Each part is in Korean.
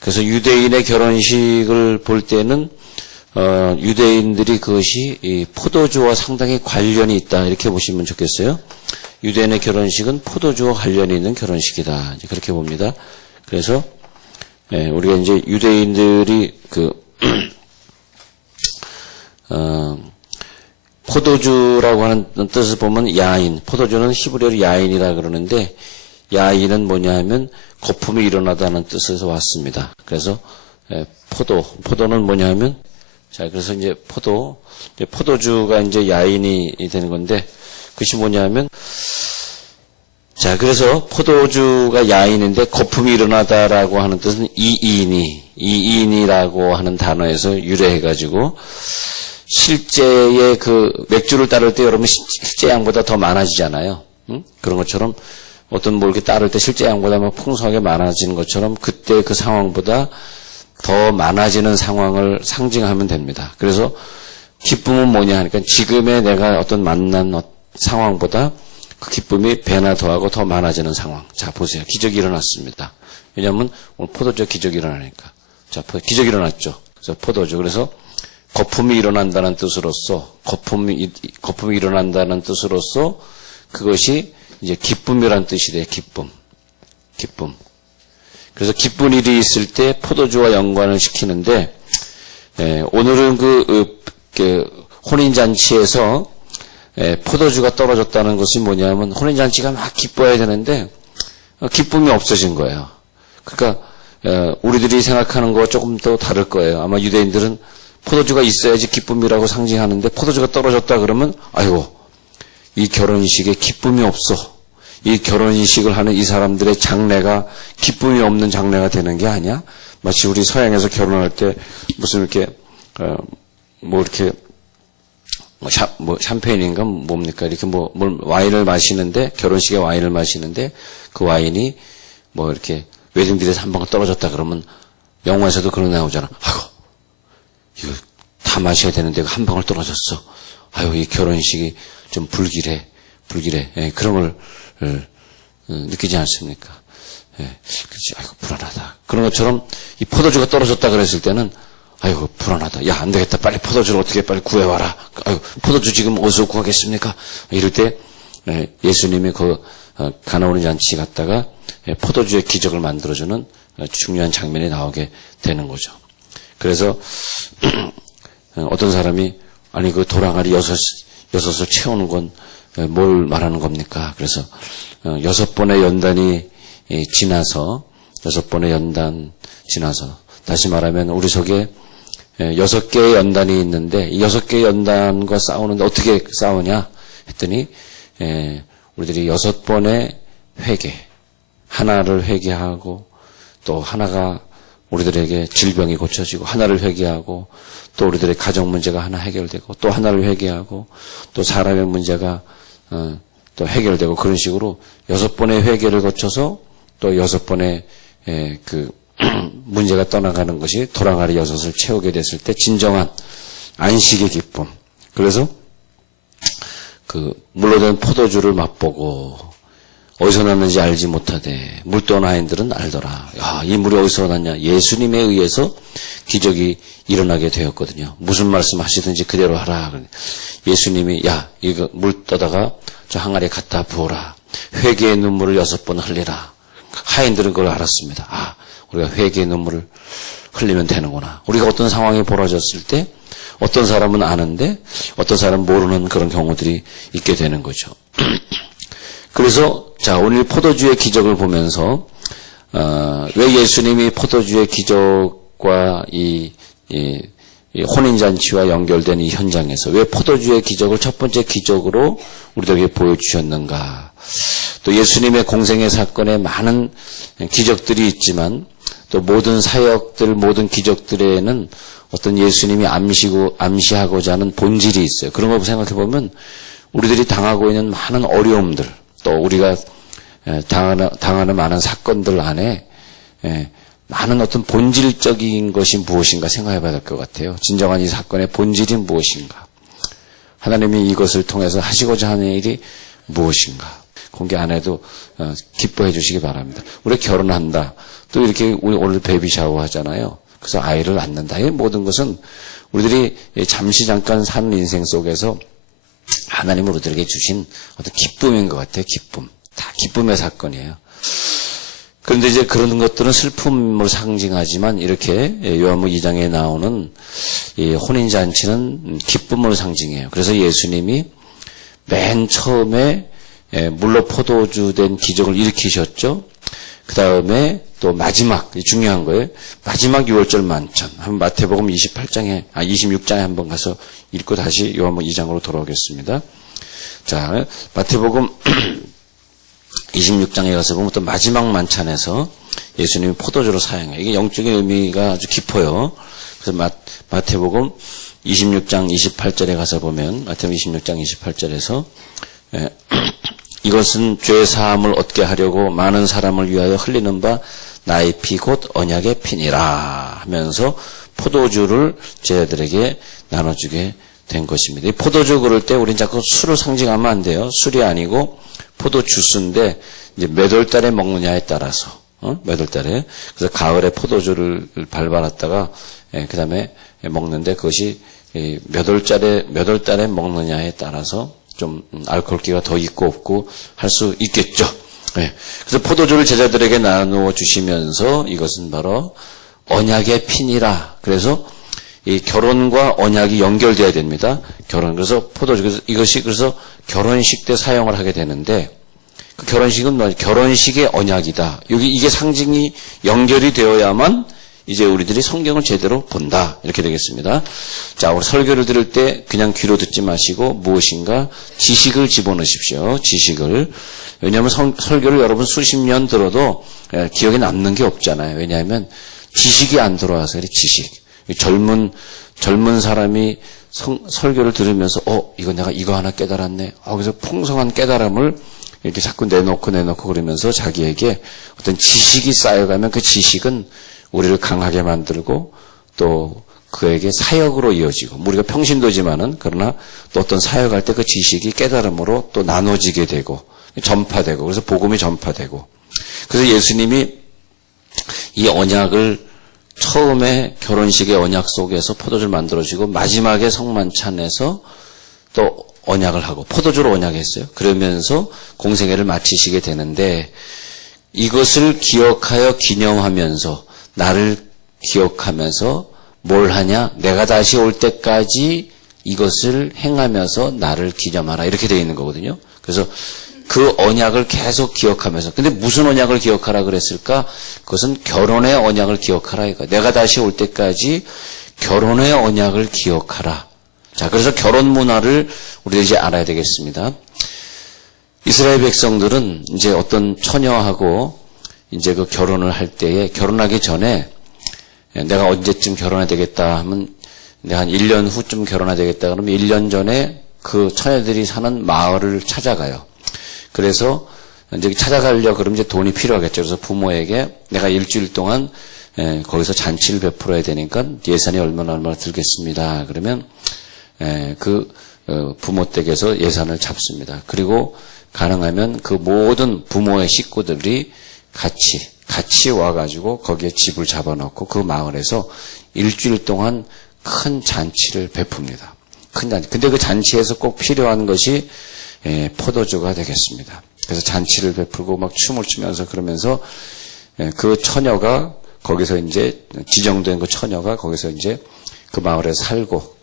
그래서 유대인의 결혼식을 볼 때는 유대인들이 그것이 이 포도주와 상당히 관련이 있다 이렇게 보시면 좋겠어요. 유대인의 결혼식은 포도주와 관련이 있는 결혼식이다 이제 그렇게 봅니다. 그래서 우리가 이제 유대인들이 포도주라고 하는 뜻을 보면 야인, 포도주는 히브리어로 야인이라 그러는데 야인은 뭐냐 하면 거품이 일어나다는 뜻에서 왔습니다. 그래서 포도는 뭐냐 하면 자 그래서 이제 포도주가 이제 야인이 되는 건데 그것이 뭐냐 하면 자 그래서 포도주가 야인인데 거품이 일어나다라고 하는 뜻은 이인이라고 하는 단어에서 유래해가지고 실제의 그 맥주를 따를 때 여러분 실제 양보다 더 많아지잖아요. 그런 것처럼 어떤 뭘 이렇게 따를 때 실제 양보다 막 풍성하게 많아지는 것처럼 그때 그 상황보다 더 많아지는 상황을 상징하면 됩니다. 그래서 기쁨은 뭐냐 하니까 지금의 내가 어떤 만난 상황보다 그 기쁨이 배나 더하고 더 많아지는 상황. 자 보세요. 기적이 일어났습니다. 왜냐하면 오늘 포도주 기적이 일어나니까. 자 기적이 일어났죠. 그래서 포도주. 그래서 거품이 일어난다는 뜻으로서 거품이 일어난다는 뜻으로서 그것이 이제 기쁨이란 뜻이 돼요. 기쁨. 그래서 기쁜 일이 있을 때 포도주와 연관을 시키는데 오늘은 그 혼인잔치에서 포도주가 떨어졌다는 것이 뭐냐면 혼인잔치가 막 기뻐야 되는데 기쁨이 없어진 거예요. 그러니까 우리들이 생각하는 거와 조금 더 다를 거예요. 아마 유대인들은 포도주가 있어야지 기쁨이라고 상징하는데 포도주가 떨어졌다 그러면 아이고 이 결혼식에 기쁨이 없어. 이 결혼식을 하는 이 사람들의 장례가 기쁨이 없는 장례가 되는 게 아니야? 마치 우리 서양에서 결혼할 때 무슨 이렇게 샴페인인가 뭡니까? 이렇게 와인을 마시는데 결혼식에 와인을 마시는데 그 와인이 이렇게 웨딩드레스 한 방 떨어졌다 그러면 영화에서도 그런 거 나오잖아. 아이고 이거 다 마셔야 되는데 한 방울 떨어졌어. 아유 이 결혼식이 좀 불길해. 그런 걸 느끼지 않습니까? 그렇지. 아이고 불안하다. 그런 것처럼 이 포도주가 떨어졌다 그랬을 때는 아이고 불안하다. 야 안 되겠다. 빨리 포도주를 어떻게 빨리 구해와라. 아이고 포도주 지금 어디서 구하겠습니까? 이럴 때 예수님이 그 가나오니 잔치 갔다가 포도주의 기적을 만들어주는 중요한 장면이 나오게 되는 거죠. 그래서 어떤 사람이 아니 그 도랑아리 여섯을 채우는 건 뭘 말하는 겁니까? 그래서 6번의 연단이 지나서 다시 말하면 우리 속에 6개의 연단이 있는데 이 6개의 연단과 싸우는데 어떻게 싸우냐 했더니 우리들이 6번의 회개 하나를 회개하고 또 하나가 우리들에게 질병이 고쳐지고 하나를 회개하고 또 우리들의 가정 문제가 하나 해결되고 또 하나를 회개하고 또 사람의 문제가 또 해결되고 그런 식으로 6번의 회개를 거쳐서 또 6번의 그 문제가 떠나가는 것이 도랑아리 6을 채우게 됐을 때 진정한 안식의 기쁨. 그래서 그 물러든 포도주를 맛보고 어디서 났는지 알지 못하되 물떠온 하인들은 알더라. 야, 이 물이 어디서 났냐? 예수님에 의해서 기적이 일어나게 되었거든요. 무슨 말씀 하시든지 그대로 하라. 예수님이 야 이거 물 떠다가 저 항아리에 갖다 부어라. 회개의 눈물을 6번 흘리라. 하인들은 그걸 알았습니다. 아 우리가 회개의 눈물을 흘리면 되는구나. 우리가 어떤 상황이 벌어졌을 때 어떤 사람은 아는데 어떤 사람은 모르는 그런 경우들이 있게 되는 거죠. 그래서 자 오늘 포도주의 기적을 보면서 왜 예수님이 포도주의 기적과 이 혼인잔치와 연결된 이 현장에서 왜 포도주의 기적을 첫 번째 기적으로 우리들에게 보여주셨는가. 또 예수님의 공생의 사건에 많은 기적들이 있지만 또 모든 사역들 모든 기적들에는 어떤 예수님이 암시하고자 하는 본질이 있어요. 그런 거 생각해 보면 우리들이 당하고 있는 많은 어려움들 또 우리가 당하는 많은 사건들 안에 많은 어떤 본질적인 것이 무엇인가 생각해 봐야 될 것 같아요. 진정한 이 사건의 본질이 무엇인가. 하나님이 이것을 통해서 하시고자 하는 일이 무엇인가. 공개 안 해도 기뻐해 주시기 바랍니다. 우리 결혼한다. 또 이렇게 우리 오늘 베이비 샤워 하잖아요. 그래서 아이를 낳는다. 이 모든 것은 우리들이 잠시 잠깐 사는 인생 속에서 하나님은 우리들에게 주신 어떤 기쁨인 것 같아요. 기쁨. 다 기쁨의 사건이에요. 그런데 이제 그런 것들은 슬픔을 상징하지만 이렇게 요한복음 2장에 나오는 이 혼인잔치는 기쁨을 상징해요. 그래서 예수님이 맨 처음에 물로 포도주 된 기적을 일으키셨죠. 그 다음에 또 마지막, 중요한 거예요. 마지막 유월절 만찬. 한번 마태복음 26장에 한번 가서 읽고 다시 요한복음 2장으로 돌아오겠습니다. 자, 마태복음 26장에 가서 보면 또 마지막 만찬에서 예수님이 포도주를 사용해요. 이게 영적인 의미가 아주 깊어요. 그래서 마태복음 26장 28절에 가서 보면 마태복음 26장 28절에서 이것은 죄 사함을 얻게 하려고 많은 사람을 위하여 흘리는 바 나의 피 곧 언약의 피니라 하면서 포도주를 제자들에게 나눠주게 된 것입니다. 이 포도주 그럴 때 우리는 자꾸 술을 상징하면 안 돼요. 술이 아니고 포도 주스인데 이제 몇 월 달에 먹느냐에 따라서 몇 월 달에 그래서 가을에 포도주를 밟아놨다가 그다음에 먹는데 그것이 몇 월 달에 먹느냐에 따라서 좀 알코올기가 더 있고 없고 할 수 있겠죠. 그래서 포도주를 제자들에게 나누어 주시면서 이것은 바로 언약의 피니라. 그래서 이 결혼과 언약이 연결되어야 됩니다. 그래서 포도주, 그래서 결혼식 때 사용을 하게 되는데, 그 결혼식은 뭐냐? 결혼식의 언약이다. 이게 상징이 연결이 되어야만 이제 우리들이 성경을 제대로 본다. 이렇게 되겠습니다. 자, 우리 설교를 들을 때 그냥 귀로 듣지 마시고 무엇인가 지식을 집어넣으십시오. 지식을. 왜냐하면 설교를 여러분 수십 년 들어도 기억에 남는 게 없잖아요. 왜냐하면 지식이 안 들어와서 그래, 지식. 젊은 사람이 설교를 들으면서 이거 내가 이거 하나 깨달았네. 그래서 풍성한 깨달음을 이렇게 자꾸 내놓고 그러면서 자기에게 어떤 지식이 쌓여가면 그 지식은 우리를 강하게 만들고 또 그에게 사역으로 이어지고 우리가 평신도지만은 그러나 또 어떤 사역할 때 그 지식이 깨달음으로 또 나눠지게 되고 전파되고 그래서 복음이 전파되고 그래서 예수님이 이 언약을 처음에 결혼식의 언약 속에서 포도주를 만들어주고 마지막에 성만찬에서 또 언약을 하고 포도주로 언약했어요. 그러면서 공생애를 마치시게 되는데 이것을 기억하여 기념하면서 나를 기억하면서 뭘 하냐? 내가 다시 올 때까지 이것을 행하면서 나를 기념하라. 이렇게 되어 있는 거거든요. 그래서 그 언약을 계속 기억하면서 근데 무슨 언약을 기억하라 그랬을까? 그것은 결혼의 언약을 기억하라 이거. 내가 다시 올 때까지 결혼의 언약을 기억하라. 자, 그래서 결혼 문화를 우리가 이제 알아야 되겠습니다. 이스라엘 백성들은 이제 어떤 처녀하고 이제 그 결혼을 할 때에 결혼하기 전에 내가 언제쯤 결혼해야 되겠다 하면 내가 한 1년 후쯤 결혼해야 되겠다 그러면 1년 전에 그 처녀들이 사는 마을을 찾아가요. 그래서 이제 찾아가려고 그러면 이제 돈이 필요하겠죠. 그래서 부모에게 내가 일주일 동안 거기서 잔치를 베풀어야 되니까 예산이 얼마나 들겠습니다. 그러면 그 부모 댁에서 예산을 잡습니다. 그리고 가능하면 그 모든 부모의 식구들이 같이 와가지고 거기에 집을 잡아놓고 그 마을에서 일주일 동안 큰 잔치를 베풉니다. 큰 잔치. 근데 그 잔치에서 꼭 필요한 것이 포도주가 되겠습니다. 그래서 잔치를 베풀고 막 춤을 추면서 그러면서 그 처녀가 거기서 이제 지정된 그 처녀가 거기서 이제 그 마을에 살고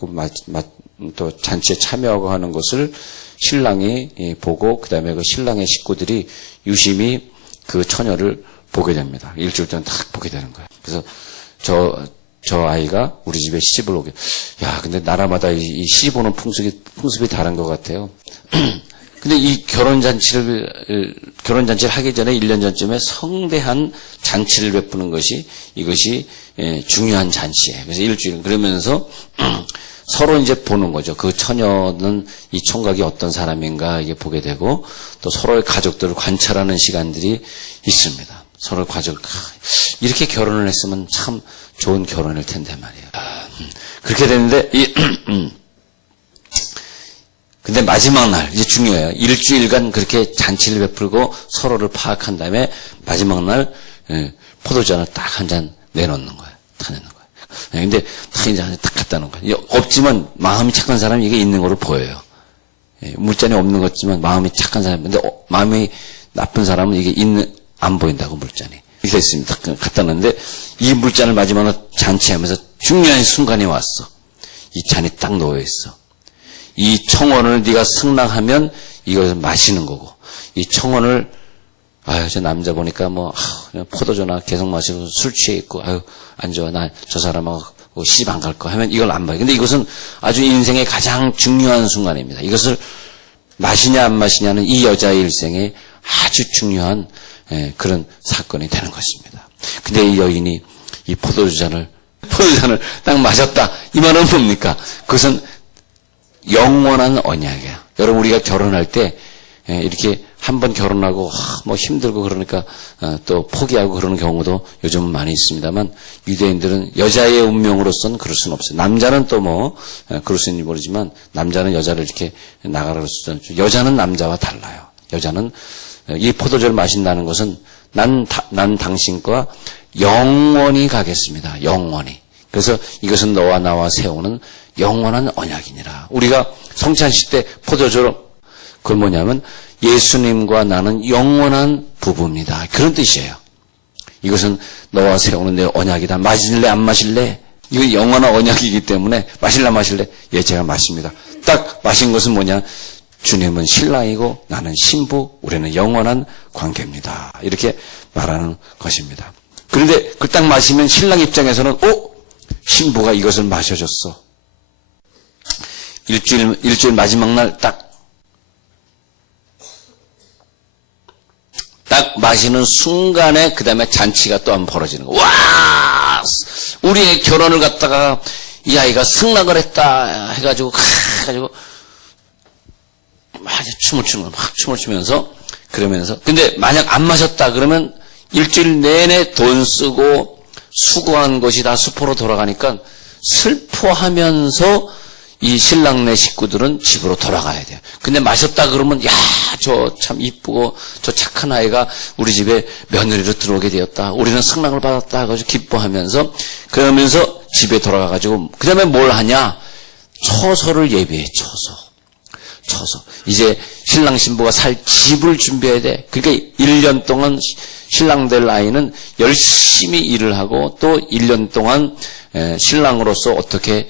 또 잔치에 참여하고 하는 것을 신랑이 보고 그다음에 그 신랑의 식구들이 유심히 그 처녀를 보게 됩니다. 일주일 동안 딱 보게 되는 거예요. 그래서 저 아이가 우리 집에 시집을 오게. 야, 근데 나라마다 이 시집 오는 풍습이 다른 것 같아요. 근데 이 결혼잔치를 하기 전에 1년 전쯤에 성대한 잔치를 베푸는 것이 이것이 중요한 잔치예요. 그래서 일주일 그러면서 서로 이제 보는 거죠. 그 처녀는 이 총각이 어떤 사람인가 이게 보게 되고 또 서로의 가족들을 관찰하는 시간들이 있습니다. 서로의 가족 이렇게 결혼을 했으면 참 좋은 결혼일 텐데 말이에요. 그렇게 되는데 근데 마지막 날, 이제 중요해요. 일주일간 그렇게 잔치를 베풀고 서로를 파악한 다음에 마지막 날, 포도주잔을 딱 한 잔 내놓는 거예요. 타내는 거예요. 근데 딱 이제 딱 갖다 놓은 거예요. 없지만 마음이 착한 사람이 이게 있는 거로 보여요. 물잔이 없는 것 같지만 마음이 착한 사람인데, 마음이 나쁜 사람은 이게 안 보인다고, 물잔이. 이렇게 됐습니다. 갖다 놨는데, 이 물잔을 마지막으로 잔치하면서 중요한 순간이 왔어. 이 잔이 딱 놓여있어. 이 청원을 네가 승낙하면 이것을 마시는 거고, 이 청원을, 저 남자 보니까 그냥 포도주나 계속 마시고 술 취해 있고, 안 좋아. 나 저 사람하고 시집 안 갈 거 하면 이걸 안 봐요. 근데 이것은 아주 인생의 가장 중요한 순간입니다. 이것을 마시냐 안 마시냐는 이 여자의 일생에 아주 중요한 그런 사건이 되는 것입니다. 근데 이 여인이 이 포도주잔을 딱 마셨다. 이 말은 뭡니까? 그것은 영원한 언약이야. 여러분, 우리가 결혼할 때 이렇게 한번 결혼하고 힘들고 그러니까 또 포기하고 그러는 경우도 요즘은 많이 있습니다만, 유대인들은 여자의 운명으로서는 그럴 수는 없어요. 남자는 또 그럴 수 있는지 모르지만, 남자는 여자를 이렇게 나가라고 수는, 여자는 남자와 달라요. 여자는 이 포도주를 마신다는 것은 난 당신과 영원히 가겠습니다. 영원히. 그래서 이것은 너와 나와 세우는 영원한 언약이니라. 우리가 성찬식 때 포도주로, 그건 뭐냐면 예수님과 나는 영원한 부부입니다. 그런 뜻이에요. 이것은 너와 세우는 내 언약이다. 마실래 안 마실래? 이건 영원한 언약이기 때문에 마실래 마실래? 예, 제가 마십니다. 딱 마신 것은 뭐냐? 주님은 신랑이고 나는 신부, 우리는 영원한 관계입니다. 이렇게 말하는 것입니다. 그런데 그 딱 마시면 신랑 입장에서는 신부가 이것을 마셔줬어. 일주일 마지막 날 딱 마시는 순간에 그 다음에 잔치가 또 한번 벌어지는 거야. 와! 우리의 결혼을 갖다가 이 아이가 승낙을 했다 해가지고 막 춤을 추는 거야. 막 춤을 추면서 그러면서, 근데 만약 안 마셨다 그러면 일주일 내내 돈 쓰고 수고한 것이 다 수포로 돌아가니까 슬퍼하면서 이 신랑네 식구들은 집으로 돌아가야 돼요. 근데 마셨다 그러면 저 참 이쁘고 저 착한 아이가 우리 집에 며느리로 들어오게 되었다. 우리는 승낙을 받았다 해가지고 기뻐하면서, 그러면서 집에 돌아가가지고 그 다음에 뭘 하냐? 처소를 예비해. 처소. 이제 신랑 신부가 살 집을 준비해야 돼. 그러니까 1년 동안 신랑 될 아이는 열심히 일을 하고 또 1년 동안 신랑으로서 어떻게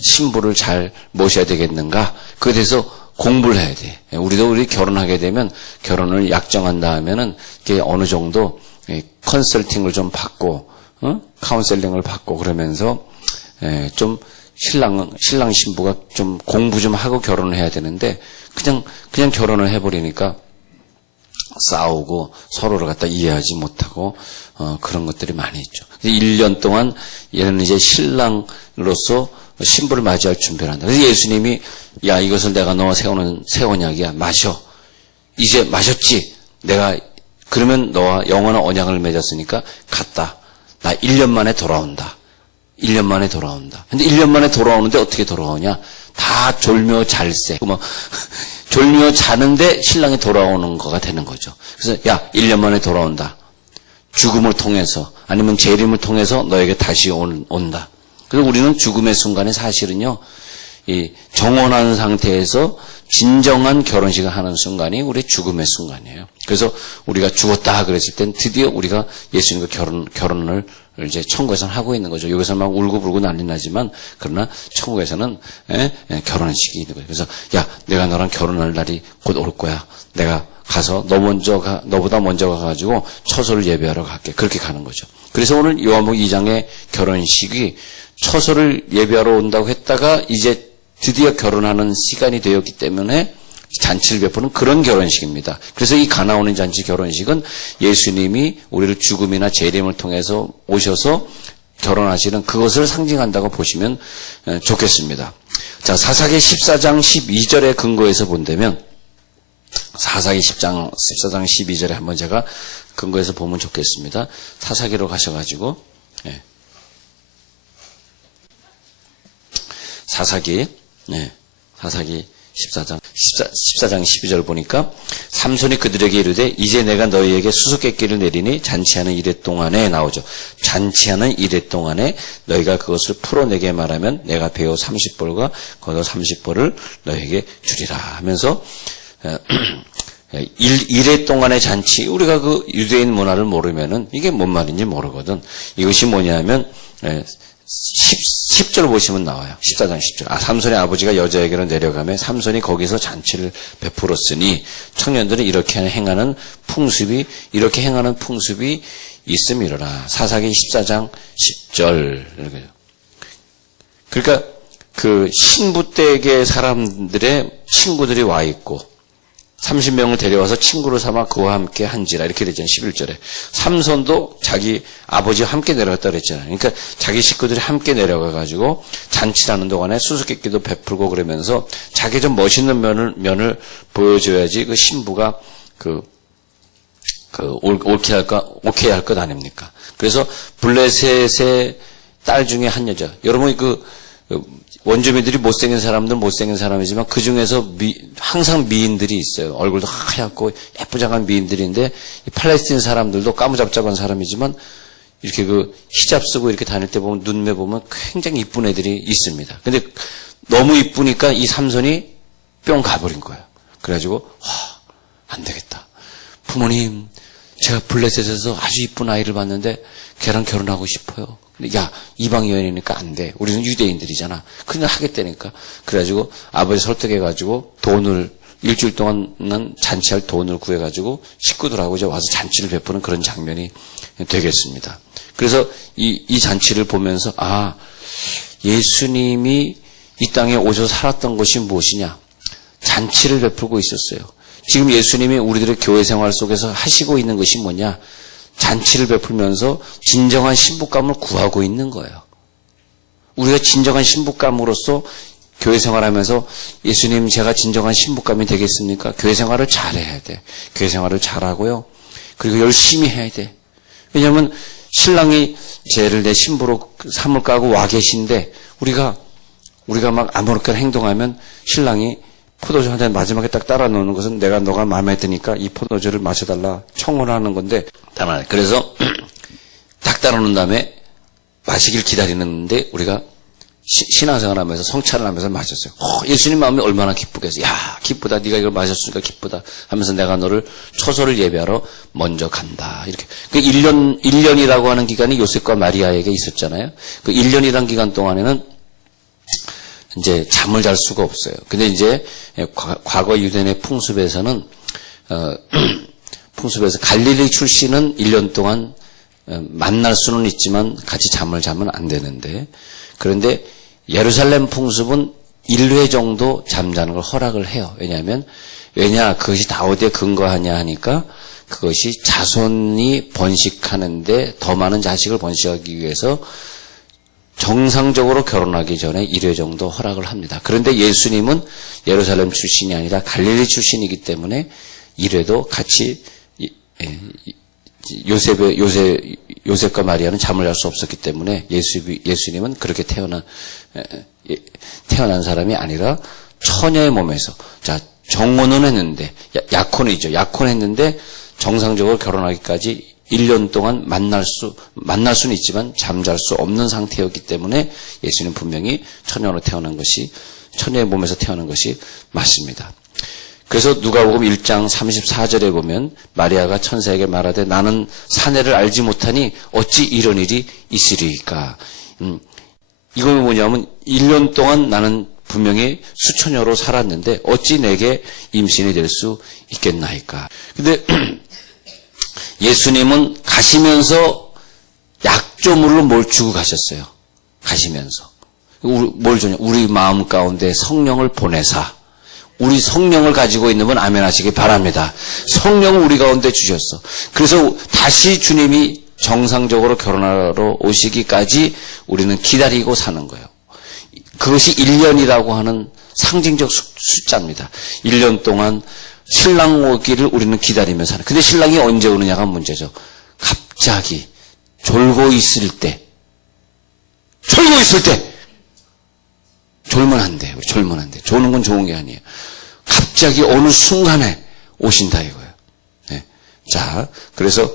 신부를 잘 모셔야 되겠는가, 그에 대해서 공부를 해야 돼. 우리 결혼하게 되면 결혼을 약정한 다음에는 이게 어느 정도 컨설팅을 좀 받고, 카운셀링을 받고 그러면서 좀 신랑 신부가 좀 공부 좀 하고 결혼을 해야 되는데, 그냥 결혼을 해버리니까 싸우고 서로를 갖다 이해하지 못하고 그런 것들이 많이 있죠. 1년 동안 얘는 이제 신랑으로서 신부를 맞이할 준비를 한다. 그래서 예수님이 이것을 내가 너와 세우는 새 언약이야. 마셔. 이제 마셨지. 내가 그러면 너와 영원한 언약을 맺었으니까 갔다. 나 1년 만에 돌아온다. 1년 만에 돌아온다. 근데 1년 만에 돌아오는데 어떻게 돌아오냐? 다 졸며 잘새. 졸며 자는데 신랑이 돌아오는 거가 되는 거죠. 그래서 1년 만에 돌아온다. 죽음을 통해서 아니면 재림을 통해서 너에게 다시 온다. 그래서 우리는 죽음의 순간에 사실은요, 이 정혼한 상태에서 진정한 결혼식을 하는 순간이 우리 죽음의 순간이에요. 그래서 우리가 죽었다 그랬을 땐 드디어 우리가 예수님과 결혼을 이제 천국에서는 하고 있는 거죠. 여기서 막 울고불고 난리 나지만, 그러나 천국에서는 결혼식이 있는 거예요. 그래서 내가 너랑 결혼할 날이 곧 올 거야. 내가 가서 너보다 먼저 가가지고 처소를 예배하러 갈게. 그렇게 가는 거죠. 그래서 오늘 요한복음 2장의 결혼식이 처소를 예배하러 온다고 했다가 이제 드디어 결혼하는 시간이 되었기 때문에 잔치를 베푸는 그런 결혼식입니다. 그래서 이 가나 오는 잔치 결혼식은 예수님이 우리를 죽음이나 재림을 통해서 오셔서 결혼하시는 그것을 상징한다고 보시면 좋겠습니다. 자, 사사기 14장 12절의 근거에서 본다면, 사사기 14장 12절에 한번 제가 근거에서 보면 좋겠습니다. 사사기로 가셔가지고, 사사기 14장 12절 보니까 삼손이 그들에게 이르되 이제 내가 너희에게 수수께끼를 내리니 잔치하는 이래 동안에 나오죠. 잔치하는 이래 동안에 너희가 그것을 풀어내게 말하면 내가 배우 30벌과 겉옷 30벌을 너희에게 주리라 하면서 이래 동안의 잔치, 우리가 그 유대인 문화를 모르면은 이게 뭔 말인지 모르거든. 이것이 뭐냐면 10절 보시면 나와요. 14장 10절. 삼손의 아버지가 여자에게로 내려가며 삼손이 거기서 잔치를 베풀었으니 청년들은 이렇게 행하는 풍습이 있음이로라. 사사기 14장 10절. 그러니까 그 신부댁의 사람들의 친구들이 와 있고 30명을 데려와서 친구를 삼아 그와 함께 한지라 이렇게 되잖아요. 11절에. 삼손도 자기 아버지와 함께 내려갔다 그랬잖아요. 그러니까 자기 식구들이 함께 내려가가지고 잔치하는 동안에 수수께끼도 베풀고 그러면서 자기 좀 멋있는 면을 보여줘야지 그 신부가 오케이 할 것 아닙니까? 그래서 블레셋의 딸 중에 한 여자. 여러분 원주민들이 못생긴 사람이지만 그 중에서 항상 미인들이 있어요. 얼굴도 하얗고 예쁘장한 미인들인데 이 팔레스틴 사람들도 까무잡잡한 사람이지만 이렇게 히잡 쓰고 이렇게 다닐 때 보면 눈매 보면 굉장히 이쁜 애들이 있습니다. 근데 너무 이쁘니까 이 삼손이 뿅 가버린 거예요. 그래가지고 안 되겠다. 부모님, 제가 블레셋에서 아주 이쁜 아이를 봤는데 걔랑 결혼하고 싶어요. 야, 이방 여인이니까 안 돼. 우리는 유대인들이잖아. 그냥 하겠다니까. 그래가지고 아버지 설득해가지고 돈을 일주일 동안은 잔치할 돈을 구해가지고 식구들하고 이제 와서 잔치를 베푸는 그런 장면이 되겠습니다. 그래서 이 잔치를 보면서 예수님이 이 땅에 오셔서 살았던 것이 무엇이냐? 잔치를 베풀고 있었어요. 지금 예수님이 우리들의 교회 생활 속에서 하시고 있는 것이 뭐냐? 잔치를 베풀면서 진정한 신부감을 구하고 있는 거예요. 우리가 진정한 신부감으로서 교회 생활하면서 예수님 제가 진정한 신부감이 되겠습니까? 교회 생활을 잘해야 돼. 교회 생활을 잘하고요. 그리고 열심히 해야 돼. 왜냐하면 신랑이 쟤를 내 신부로 삼을까 하고 와 계신데 우리가 막 아무렇게나 행동하면 신랑이 포도주 한 잔 마지막에 딱 따라 놓는 것은 너가 마음에 드니까 이 포도주를 마셔달라 청혼을 하는 건데, 다만, 그래서 딱 따라 놓은 다음에 마시길 기다리는데 우리가 신앙생활 하면서 성찬을 하면서 마셨어요. 예수님 마음이 얼마나 기쁘겠어요. 야, 기쁘다. 네가 이걸 마셨으니까 기쁘다. 하면서 내가 너를 초소를 예배하러 먼저 간다. 이렇게. 그 1년이라고 하는 기간이 요셉과 마리아에게 있었잖아요. 그 1년이라는 기간 동안에는 이제 잠을 잘 수가 없어요. 근데 이제 과거 유대인의 풍습에서 갈릴리 출신은 1년 동안 만날 수는 있지만 같이 잠을 자면 안 되는데, 그런데 예루살렘 풍습은 1회 정도 잠자는 걸 허락을 해요. 왜냐 그것이 다 어디에 근거하냐 하니까 그것이 자손이 번식하는데 더 많은 자식을 번식하기 위해서 정상적으로 결혼하기 전에 1회 정도 허락을 합니다. 그런데 예수님은 예루살렘 출신이 아니라 갈릴리 출신이기 때문에 1회도 같이 요셉과 마리아는 잠을 잘 수 없었기 때문에 예수님은 그렇게 태어난 사람이 아니라 처녀의 몸에서 정혼은 했는데 약혼했는데 정상적으로 결혼하기까지 1년 동안 만날 수는 있지만 잠잘 수 없는 상태였기 때문에 예수님 분명히 처녀의 몸에서 태어난 것이 맞습니다. 그래서 누가복음 1장 34절에 보면 마리아가 천사에게 말하되 나는 사내를 알지 못하니 어찌 이런 일이 있으리이까. 이건 뭐냐면 1년 동안 나는 분명히 수처녀로 살았는데 어찌 내게 임신이 될 수 있겠나이까. 근데 예수님은 가시면서 약조물로 뭘 주고 가셨어요. 가시면서. 뭘 주냐? 우리 마음 가운데 성령을 보내사. 우리 성령을 가지고 있는 분 아멘 하시기 바랍니다. 성령을 우리 가운데 주셨어. 그래서 다시 주님이 정상적으로 결혼하러 오시기까지 우리는 기다리고 사는 거예요. 그것이 1년이라고 하는 상징적 숫자입니다. 1년 동안 신랑 오기를 우리는 기다리면서 사는. 근데 신랑이 언제 오느냐가 문제죠. 갑자기 졸고 있을 때 졸면 안 돼. 우리 졸면 안 돼. 조는 건 좋은 게 아니에요. 갑자기 어느 순간에 오신다 이거예요. 네. 자, 그래서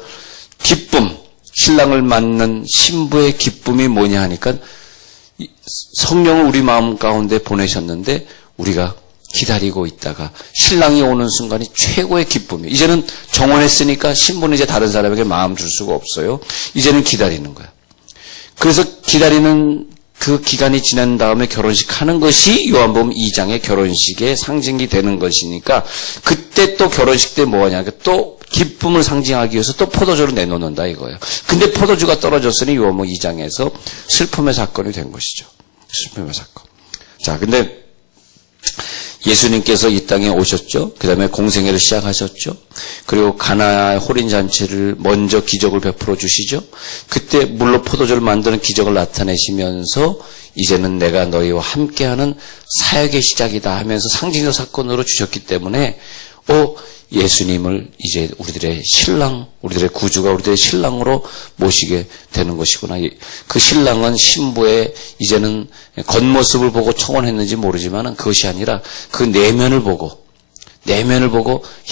기쁨, 신랑을 맞는 신부의 기쁨이 뭐냐 하니까 성령을 우리 마음 가운데 보내셨는데 우리가 기다리고 있다가 신랑이 오는 순간이 최고의 기쁨이에요. 이제는 정혼했으니까 신부는 이제 다른 사람에게 마음 줄 수가 없어요. 이제는 기다리는 거야. 그래서 기다리는 그 기간이 지난 다음에 결혼식 하는 것이 요한복음 2장의 결혼식의 상징이 되는 것이니까 그때 또 결혼식 때 뭐하냐. 또 기쁨을 상징하기 위해서 또 포도주를 내놓는다 이거예요. 근데 포도주가 떨어졌으니 요한복음 2장에서 슬픔의 사건이 된 것이죠. 슬픔의 사건. 자, 근데 예수님께서 이 땅에 오셨죠. 그 다음에 공생애를 시작하셨죠. 그리고 가나의 홀인잔치를 먼저 기적을 베풀어 주시죠. 그때 물로 포도주를 만드는 기적을 나타내시면서 이제는 내가 너희와 함께하는 사역의 시작이다 하면서 상징적 사건으로 주셨기 때문에 예수님을 이제 우리들의 신랑, 우리들의 구주가 우리들의 신랑으로 모시게 되는 것이구나. 그 신랑은 신부의 이제는 겉모습을 보고 청혼했는지 모르지만 그것이 아니라 그 내면을 보고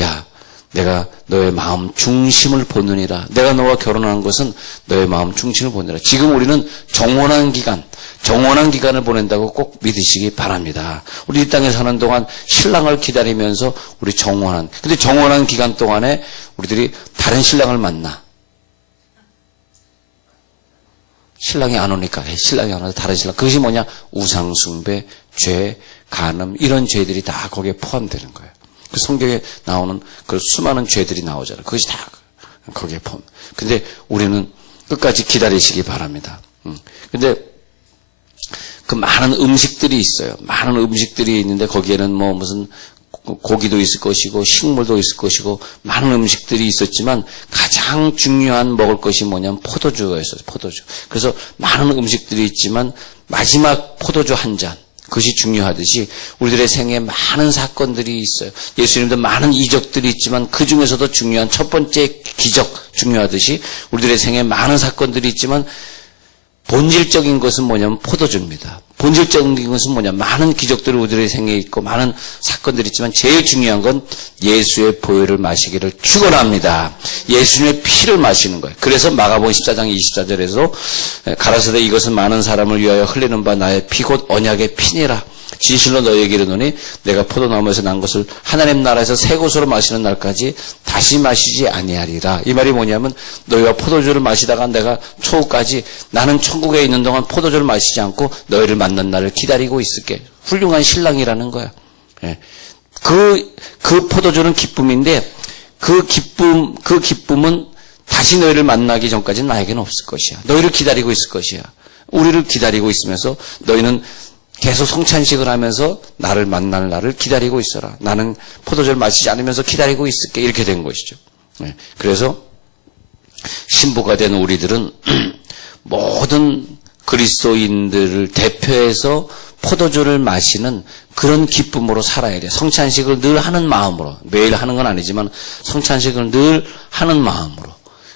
야, 내가 너의 마음 중심을 보느니라. 내가 너와 결혼한 것은 너의 마음 중심을 보느니라. 지금 우리는 정혼한 기간을 보낸다고 꼭 믿으시기 바랍니다. 우리 이 땅에 사는 동안 신랑을 기다리면서 우리 근데 정혼한 기간 동안에 우리들이 다른 신랑을 만나. 신랑이 안 오니까, 신랑이 안 와서 다른 신랑. 그것이 뭐냐? 우상숭배, 죄, 간음, 이런 죄들이 다 거기에 포함되는 거예요. 그 성경에 나오는 그 수많은 죄들이 나오잖아요. 그것이 다 거기에 포함. 근데 우리는 끝까지 기다리시기 바랍니다. 근데 그 많은 음식들이 있어요. 많은 음식들이 있는데 거기에는 뭐 무슨 고기도 있을 것이고 식물도 있을 것이고 많은 음식들이 있었지만 가장 중요한 먹을 것이 뭐냐면 포도주가 있어요. 포도주. 그래서 많은 음식들이 있지만 마지막 포도주 한 잔. 그것이 중요하듯이 우리들의 생애에 많은 사건들이 있어요. 예수님도 많은 이적들이 있지만 그 중에서도 중요한 첫 번째 기적 중요하듯이 우리들의 생애에 많은 사건들이 있지만 본질적인 것은 뭐냐면 포도주입니다. 본질적인 것은 뭐냐. 많은 기적들이 우리들의 생애에 있고 많은 사건들이 있지만 제일 중요한 건 예수의 보혈을 마시기를 축원합니다. 예수님의 피를 마시는 거예요. 그래서 마가복음 14장 24절에서 가라사대 이것은 많은 사람을 위하여 흘리는 바 나의 피 곧 언약의 피니라. 진실로 너희에게 이르노니 내가 포도나무에서 난 것을 하나님 나라에서 새 것으로 마시는 날까지 다시 마시지 아니하리라. 이 말이 뭐냐면 너희가 포도주를 마시다가 내가 초까지 나는 천국에 있는 동안 포도주를 마시지 않고 너희를 만난 날을 기다리고 있을게. 훌륭한 신랑이라는 거야. 그 포도주는 기쁨인데 그 기쁨은 다시 너희를 만나기 전까지는 나에게는 없을 것이야. 너희를 기다리고 있을 것이야. 우리를 기다리고 있으면서 너희는 계속 성찬식을 하면서 나를 만날 날을 기다리고 있어라. 나는 포도주를 마시지 않으면서 기다리고 있을게. 이렇게 된 것이죠. 그래서 신부가 된 우리들은 모든 그리스도인들을 대표해서 포도주를 마시는 그런 기쁨으로 살아야 돼. 성찬식을 늘 하는 마음으로. 매일 하는 건 아니지만 성찬식을 늘 하는 마음으로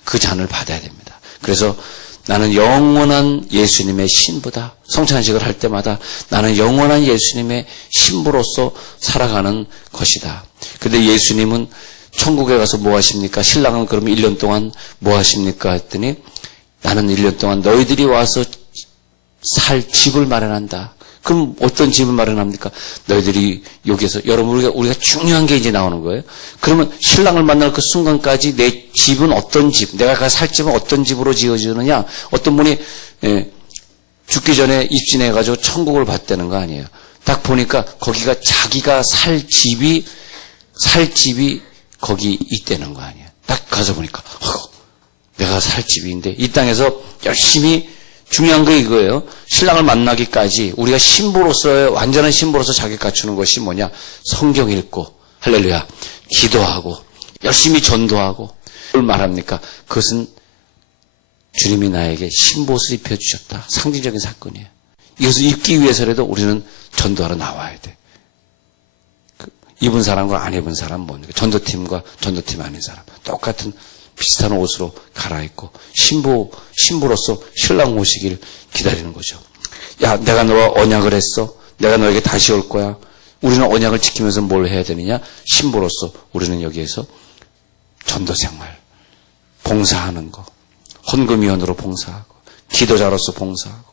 그 잔을 받아야 됩니다. 그래서 나는 영원한 예수님의 신부다. 성찬식을 할 때마다 나는 영원한 예수님의 신부로서 살아가는 것이다. 근데 예수님은 천국에 가서 뭐 하십니까? 신랑은 그럼 1년 동안 뭐 하십니까? 했더니 나는 1년 동안 너희들이 와서 살 집을 마련한다. 그럼 어떤 집을 마련합니까? 너희들이 여기에서 여러분 우리가 중요한 게 이제 나오는 거예요. 그러면 신랑을 만날 그 순간까지 내 집은 어떤 집, 내가 가 살 집은 어떤 집으로 지어지느냐? 어떤 분이 죽기 전에 입신해가지고 천국을 봤다는 거 아니에요. 딱 보니까 거기가 자기가 살 집이 거기 있다는 거 아니에요. 딱 가서 보니까 내가 살 집인데 이 땅에서 열심히 중요한 게 이거예요. 신랑을 만나기까지 우리가 신부로서의 완전한 신부로서 자기 갖추는 것이 뭐냐? 성경 읽고 할렐루야 기도하고 열심히 전도하고 뭘 말합니까? 그것은 주님이 나에게 신부옷을 입혀주셨다. 상징적인 사건이에요. 이것을 입기 위해서라도 우리는 전도하러 나와야 돼. 입은 사람과 안 입은 사람은 뭡니까? 전도팀과 전도팀 아닌 사람 똑같은 비슷한 옷으로 갈아입고 신부로서 신랑 오시길 기다리는 거죠. 야, 내가 너와 언약을 했어. 내가 너에게 다시 올 거야. 우리는 언약을 지키면서 뭘 해야 되느냐? 신부로서 우리는 여기에서 전도생활, 봉사하는 거, 헌금위원으로 봉사하고, 기도자로서 봉사하고,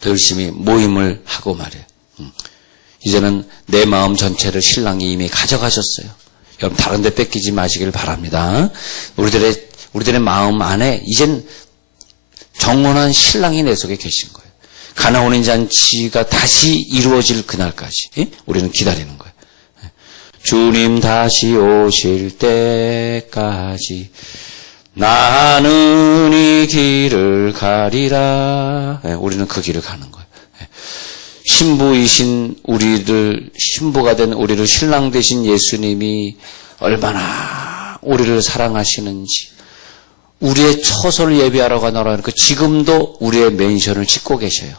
더 열심히 모임을 하고 말이에요. 이제는 내 마음 전체를 신랑이 이미 가져가셨어요. 여러분 다른 데 뺏기지 마시길 바랍니다. 우리들의 마음 안에 이젠 정원한 신랑이 내 속에 계신 거예요. 가나 혼인잔치가 다시 이루어질 그날까지 우리는 기다리는 거예요. 주님 다시 오실 때까지 나는 이 길을 가리라. 우리는 그 길을 가는 거예요. 신부이신 우리를, 신부가 된 우리를 신랑 되신 예수님이 얼마나 우리를 사랑하시는지, 우리의 처소를 예비하러 가노라 하니까 지금도 우리의 멘션을 짓고 계셔요.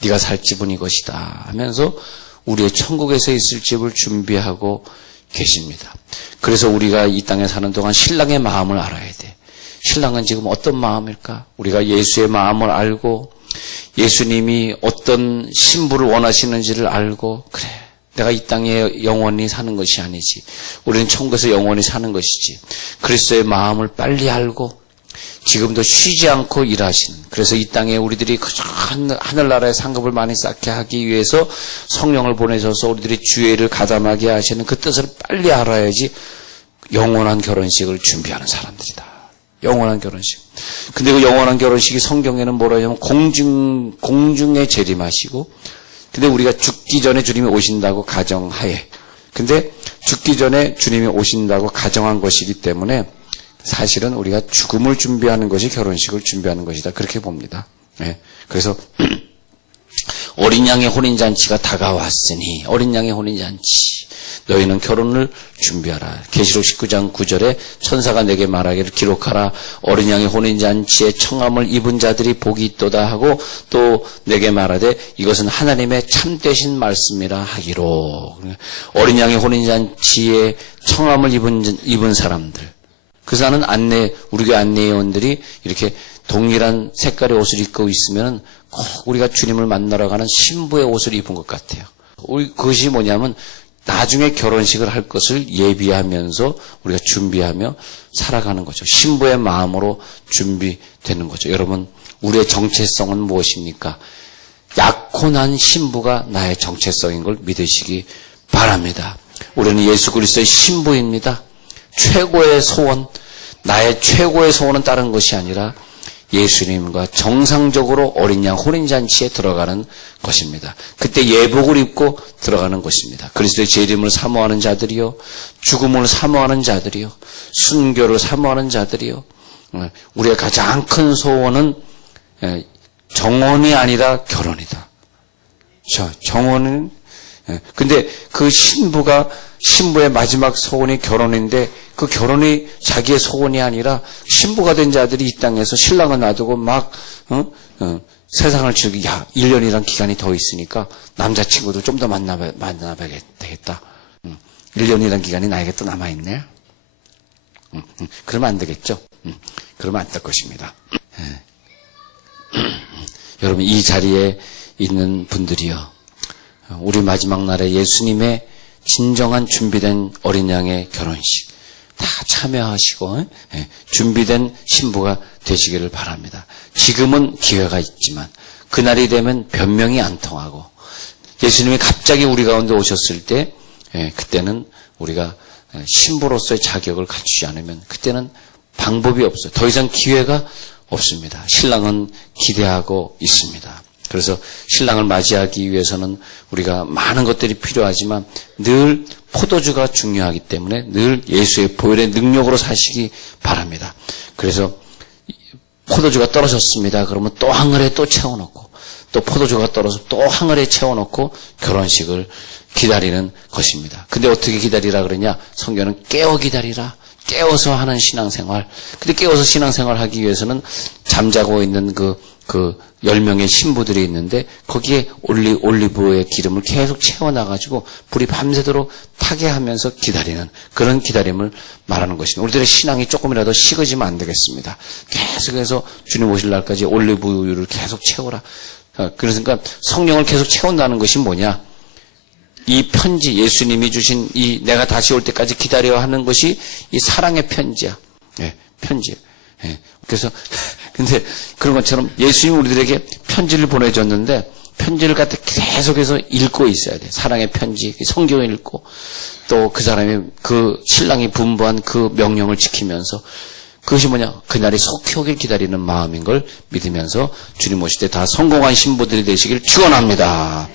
네가 살 집은 이것이다 하면서 우리의 천국에서 있을 집을 준비하고 계십니다. 그래서 우리가 이 땅에 사는 동안 신랑의 마음을 알아야 돼. 신랑은 지금 어떤 마음일까? 우리가 예수의 마음을 알고 예수님이 어떤 신부를 원하시는지를 알고, 그래, 내가 이 땅에 영원히 사는 것이 아니지, 우리는 천국에서 영원히 사는 것이지, 그리스도의 마음을 빨리 알고 지금도 쉬지 않고 일하시는, 그래서 이 땅에 우리들이 그저 하늘나라의 상급을 많이 쌓게 하기 위해서 성령을 보내셔서 우리들이 주의를 가담하게 하시는 그 뜻을 빨리 알아야지 영원한 결혼식을 준비하는 사람들이다. 영원한 결혼식. 근데 그 영원한 결혼식이 성경에는 뭐라 하냐면 공중에 재림하시고, 근데 우리가 죽기 전에 주님이 오신다고 가정하에, 근데 죽기 전에 주님이 오신다고 가정한 것이기 때문에 사실은 우리가 죽음을 준비하는 것이 결혼식을 준비하는 것이다, 그렇게 봅니다. 네. 그래서 어린 양의 혼인잔치가 다가왔으니, 어린 양의 혼인잔치, 너희는 결혼을 준비하라. 계시록 19장 9절에 천사가 내게 말하기를 기록하라. 어린 양의 혼인잔치에 청함을 입은 자들이 복이 있도다 하고, 또 내게 말하되 이것은 하나님의 참되신 말씀이라 하기로. 어린 양의 혼인잔치에 청함을 입은 사람들. 그래서 나는 우리 교회 안내위원들이 이렇게 동일한 색깔의 옷을 입고 있으면 꼭 우리가 주님을 만나러 가는 신부의 옷을 입은 것 같아요. 그것이 뭐냐면 나중에 결혼식을 할 것을 예비하면서 우리가 준비하며 살아가는 거죠. 신부의 마음으로 준비되는 거죠. 여러분, 우리의 정체성은 무엇입니까? 약혼한 신부가 나의 정체성인 걸 믿으시기 바랍니다. 우리는 예수 그리스도의 신부입니다. 최고의 소원, 나의 최고의 소원은 다른 것이 아니라 예수님과 정상적으로 어린 양 혼인잔치에 들어가는 것입니다. 그때 예복을 입고 들어가는 것입니다. 그리스도의 재림을 사모하는 자들이요, 죽음을 사모하는 자들이요, 순교를 사모하는 자들이요, 우리의 가장 큰 소원은 정혼이 아니라 결혼이다. 정혼은, 근데 그 신부의 마지막 소원이 결혼인데, 그 결혼이 자기의 소원이 아니라 신부가 된 자들이 이 땅에서 신랑을 놔두고 막 세상을 즐기기, 1년이란 기간이 더 있으니까 남자친구도 좀 더 만나봐야 되겠다. 1년이란 기간이 나에게 또 남아있네. 그러면 안 되겠죠. 그러면 안 될 것입니다. 여러분, 이 자리에 있는 분들이요, 우리 마지막 날에 예수님의 진정한 준비된 어린 양의 결혼식 다 참여하시고 준비된 신부가 되시기를 바랍니다. 지금은 기회가 있지만 그날이 되면 변명이 안 통하고 예수님이 갑자기 우리 가운데 오셨을 때 그때는 우리가 신부로서의 자격을 갖추지 않으면 그때는 방법이 없어요. 더 이상 기회가 없습니다. 신랑은 기대하고 있습니다. 그래서 신랑을 맞이하기 위해서는 우리가 많은 것들이 필요하지만 늘 포도주가 중요하기 때문에 늘 예수의 보혈의 능력으로 사시기 바랍니다. 그래서 포도주가 떨어졌습니다. 그러면 또 항아리에 또 채워놓고, 또 포도주가 떨어져서 또 항아리에 채워놓고 결혼식을 기다리는 것입니다. 근데 어떻게 기다리라 그러냐? 성경은 깨어 기다리라. 깨워서 하는 신앙생활. 근데 깨워서 신앙생활 하기 위해서는 잠자고 있는 그 10명의 신부들이 있는데 거기에 올리브의 기름을 계속 채워놔가지고 불이 밤새도록 타게 하면서 기다리는 그런 기다림을 말하는 것입니다. 우리들의 신앙이 조금이라도 식어지면 안 되겠습니다. 계속해서 주님 오실 날까지 올리브유를 계속 채워라. 그러니까 성령을 계속 채운다는 것이 뭐냐? 이 편지, 예수님이 주신 이 내가 다시 올 때까지 기다려야 하는 것이 이 사랑의 편지야. 예, 편지. 예. 그래서, 근데 그런 것처럼 예수님이 우리들에게 편지를 보내줬는데 편지를 갖다 계속해서 읽고 있어야 돼. 사랑의 편지, 성경을 읽고 또 그 사람이 그 신랑이 분부한 그 명령을 지키면서 그것이 뭐냐? 그날이 속히 오길 기다리는 마음인 걸 믿으면서 주님 오실 때 다 성공한 신부들이 되시길 축원합니다.